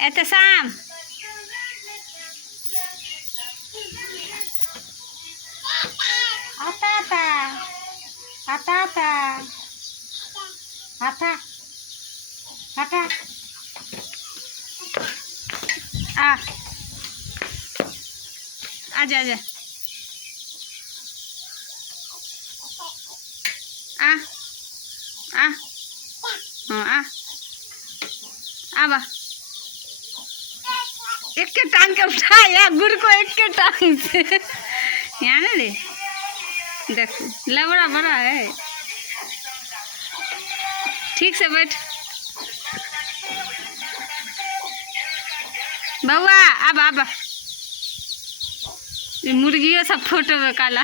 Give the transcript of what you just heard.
एहतसाम आता आता आता आता आता आता आ आजा आजा आ आ हाँ आ बा एक के टांग के उठाया गुड़ को एक के टांग से यहाँ ना रे देख लबड़ा बड़ा है। ठीक से बैठ बउआ अब मुर्गियों सब फोटो में काला।